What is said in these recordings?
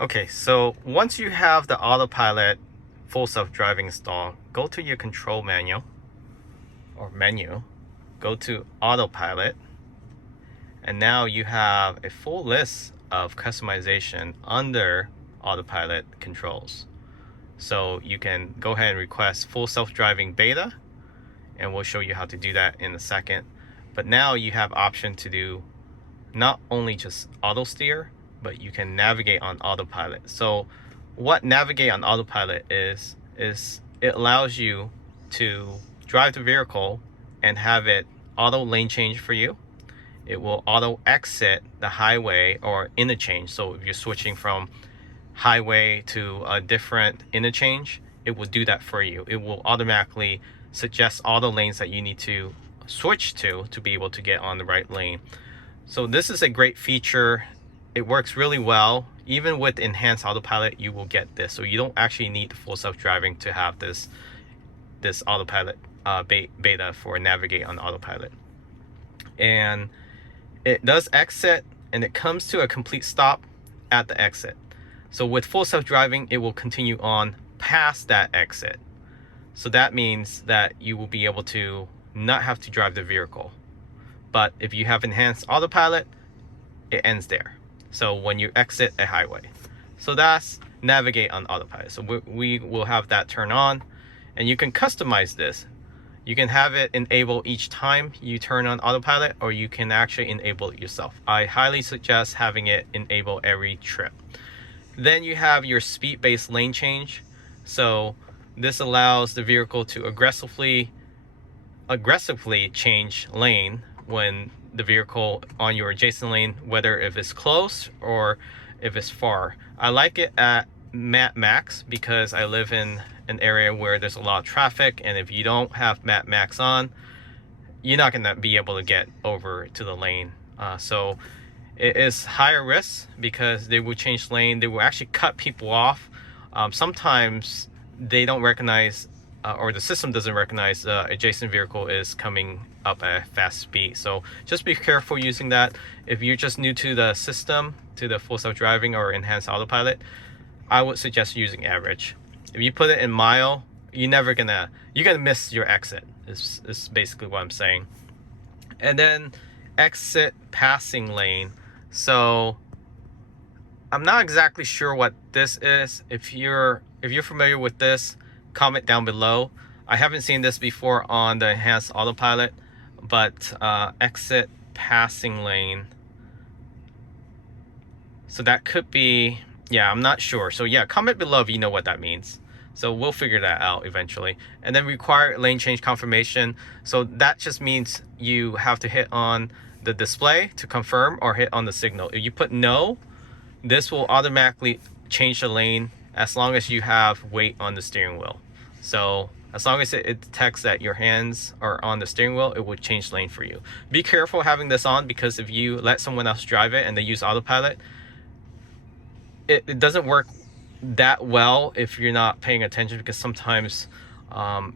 Okay, so once you have the Autopilot full self-driving installed, go to your control menu, go to Autopilot, and now you have a full list of customization under Autopilot controls. So you can go ahead and request full self-driving beta, and we'll show you how to do that in a second. But now you have option to do not only just auto steer, but you can navigate on Autopilot. So what navigate on Autopilot is it allows you to drive the vehicle and have it auto lane change for you. It will auto exit the highway or interchange. So if you're switching from highway to a different interchange, it will do that for you. It will automatically suggest all the lanes that you need to switch to be able to get on the right lane. So this is a great feature. It works really well. Even with enhanced Autopilot, you will get this. So you don't actually need full self-driving to have this Autopilot beta for navigate on Autopilot. And it does exit, and it comes to a complete stop at the exit. So with full self-driving, it will continue on past that exit. So that means that you will be able to not have to drive the vehicle. But if you have enhanced Autopilot, it ends there. So when you exit a highway. So that's navigate on Autopilot. So we will have that turn on, and you can customize this. You can have it enable each time you turn on Autopilot, or you can actually enable it yourself. I highly suggest having it enable every trip. Then you have your speed-based lane change. So this allows the vehicle to aggressively change lane when the vehicle on your adjacent lane, whether if it's close or if it's far. I like it at max because I live in an area where there's a lot of traffic, and if you don't have max on, you're not going to be able to get over to the lane. So it is higher risk because they will change lane. They will actually cut people off. Sometimes they don't recognize or the system doesn't recognize the adjacent vehicle is coming up at a fast speed. So just be careful using that. If you're just new to the system, to the full self-driving or enhanced Autopilot, I would suggest using average. If you put it in mile, you're gonna miss your exit is basically what I'm saying. And then exit passing lane. So I'm not exactly sure what this is. If you're familiar with this, comment down below. I haven't seen this before on the enhanced Autopilot, but exit passing lane. So that could be, yeah, I'm not sure. So yeah, comment below if you know what that means. So we'll figure that out eventually. And then require lane change confirmation. So that just means you have to hit on the display to confirm or hit on the signal. If you put no, this will automatically change the lane as long as you have weight on the steering wheel. So as long as it detects that your hands are on the steering wheel, it will change lane for you. Be careful having this on, because if you let someone else drive it and they use Autopilot, it doesn't work that well if you're not paying attention, because sometimes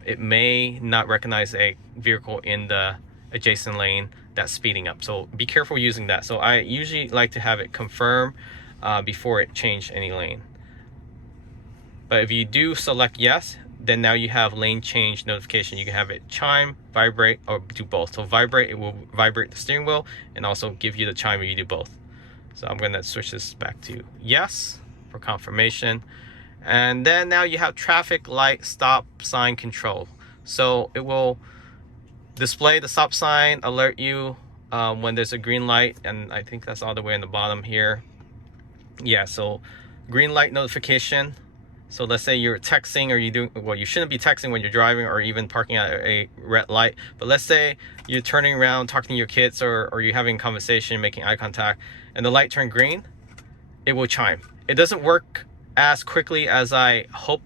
it may not recognize a vehicle in the adjacent lane that's speeding up. So be careful using that. So I usually like to have it confirm before it change any lane. But if you do select yes, then now you have lane change notification. You can have it chime, vibrate, or do both. So vibrate, it will vibrate the steering wheel and also give you the chime if you do both. So I'm going to switch this back to yes for confirmation. And then now you have traffic light stop sign control. So it will display the stop sign, alert you when there's a green light, and I think that's all the way in the bottom here. Yeah, so green light notification. So let's say you're texting, or you shouldn't be texting when you're driving or even parking at a red light. But let's say you're turning around, talking to your kids, or you're having a conversation, making eye contact, and the light turned green, it will chime. It doesn't work as quickly as I hope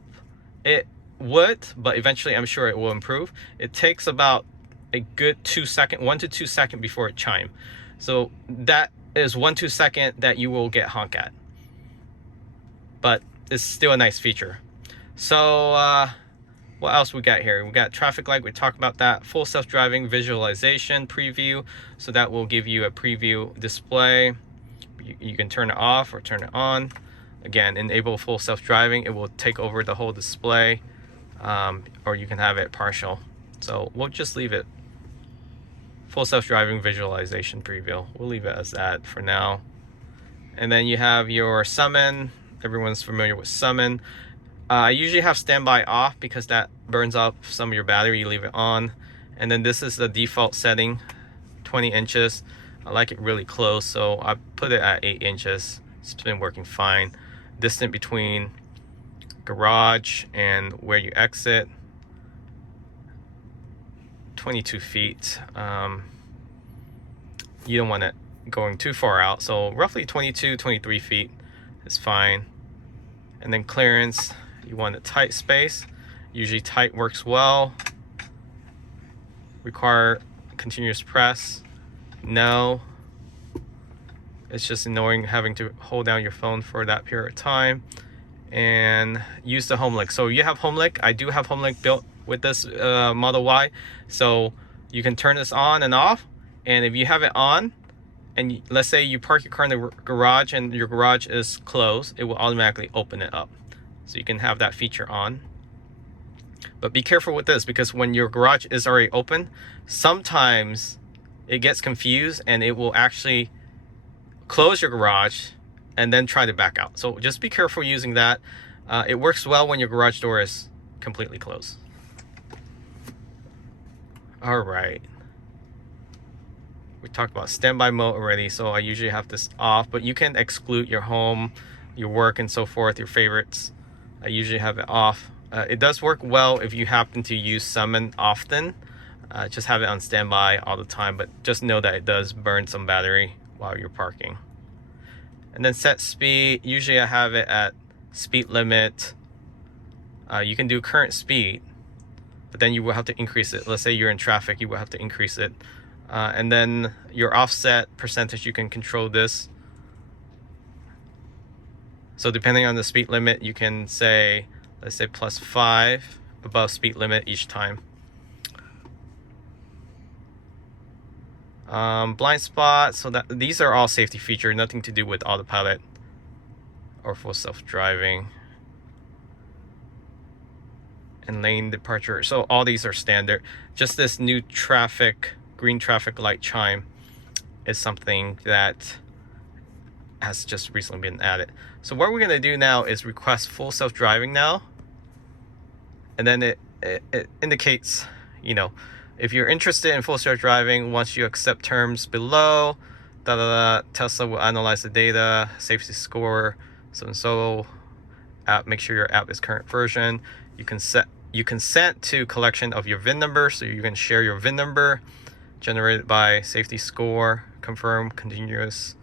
it would, but eventually I'm sure it will improve. It takes about a good 1 to 2 seconds before it chime. So that is 1 to 2 seconds that you will get honk at. But it's still a nice feature. So what else we got here? We got traffic light. We talked about that. Full self-driving visualization preview. So that will give you a preview display. You can turn it off or turn it on. Again, enable full self-driving. It will take over the whole display, or you can have it partial. So we'll just leave it full self-driving visualization preview. We'll leave it as that for now. And then you have your summon. Everyone's familiar with summon. I usually have standby off because that burns up some of your battery. You leave it on. And then this is the default setting, 20 inches. I like it really close, so I put it at 8 inches. It's been working fine. Distance between garage and where you exit, 22 feet. You don't want it going too far out, so roughly 22, 23 feet is fine. And then clearance, you want a tight space. Usually tight works well. Require continuous press, no. It's just annoying having to hold down your phone for that period of time. And use the home link. So you have home link. I do have home link built with this Model Y, so you can turn this on and off. And if you have it on, and let's say you park your car in the garage and your garage is closed, it will automatically open it up. So you can have that feature on. But be careful with this, because when your garage is already open, sometimes it gets confused and it will actually close your garage and then try to back out. So just be careful using that. It works well when your garage door is completely closed. All right. We talked about standby mode already, so I usually have this off, but you can exclude your home, your work, and so forth, your favorites. I usually have it off. It does work well if you happen to use summon often. Just have it on standby all the time, but just know that it does burn some battery while you're parking. And then set speed, usually I have it at speed limit. You can do current speed, but then you will have to increase it. Let's say you're in traffic, you will have to increase it. And then your offset percentage, you can control this. So depending on the speed limit, you can say, let's say +5 above speed limit each time. Blind spot, so that these are all safety features, nothing to do with autopilot or full self-driving. And lane departure, so all these are standard. Just this new green traffic light chime is something that has just recently been added. So what we're going to do now is request full self-driving now, and then it indicates, you know, if you're interested in full self-driving, once you accept terms below, Tesla will analyze the data, safety score, so and so. App, make sure your app is current version. You consent to collection of your VIN number, so you can share your VIN number generated by safety score. Confirm continuous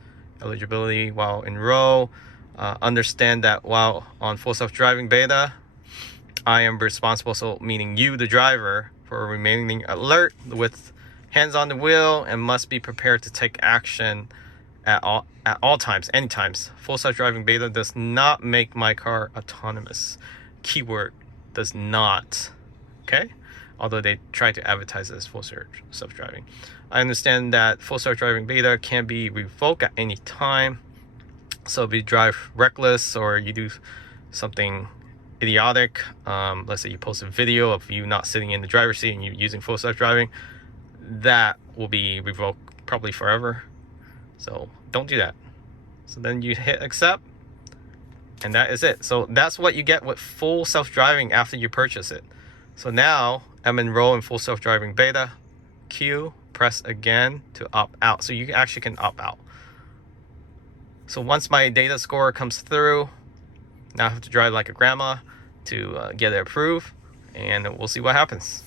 eligibility while enroll. Understand that while on full self-driving beta, I am responsible, so meaning you, the driver, for remaining alert with hands on the wheel, and must be prepared to take action at all times, any times. Full self-driving beta does not make my car autonomous. Keyword, does not. Okay, although they try to advertise it as full self-driving. I understand that full self-driving beta can be revoked at any time. So if you drive reckless or you do something idiotic, let's say you post a video of you not sitting in the driver's seat and you using full self-driving, that will be revoked probably forever. So don't do that. So then you hit accept, and that is it. So that's what you get with full self-driving after you purchase it. So now I'm enrolled in full self-driving beta. Q, press again to opt out. So you actually can opt out. So once my data score comes through, now I have to drive like a grandma to get it approved, and we'll see what happens.